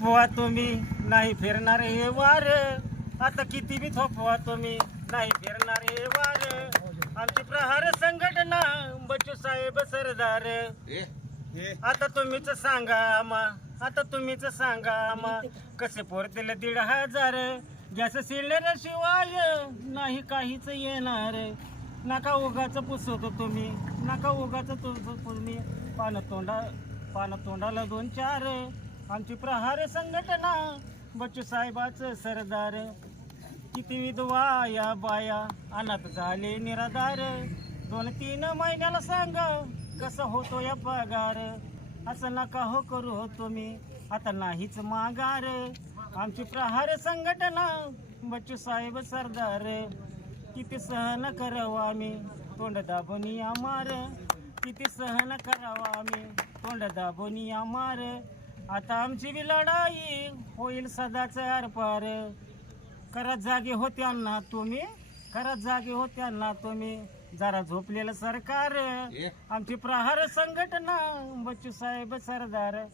थोपवा तुम्ही नाही फिरणार हे वार. आता किती बी थोपवा तुम्ही नाही फिरणार हे वार. आमची प्रहार संघटना बच्चू साहेब सरदार. आता तुम्हीच सांगा आम्हा आता तुम्हीच सांगा आम्हा कसे पोरतील दीड हजार? गॅस सिलेंडर शिवाय नाही काहीच येणार. नका उगाच पुसवतो तुम्ही नका उगाच तुम्ही. पान तोंडा पान तोंडाला दोन चार. आमची प्रहार संघटना बच्चू साहेबाचं सरदार. किती विधवा या बाया अनाथ झाले निराधार. दोन तीन महिन्याला सांगा कसं होतो या पगार? असं नका हो करू हो तुम्ही आता नाहीच मागार आमची प्रहार संघटना बच्चू साहेब सरदार. किती सहन करावं आम्ही तोंड दाबून मार. किती सहन करावं आम्ही तोंड दाबून मार. आता आमची बी लढाई होईल सदाच आरपार करत जागे होत्यांना तुम्ही. करत जागे होत्यांना तुम्ही. जरा झोपलेलं सरकार. आमची प्रहार संघटना बच्चू साहेब सरदार.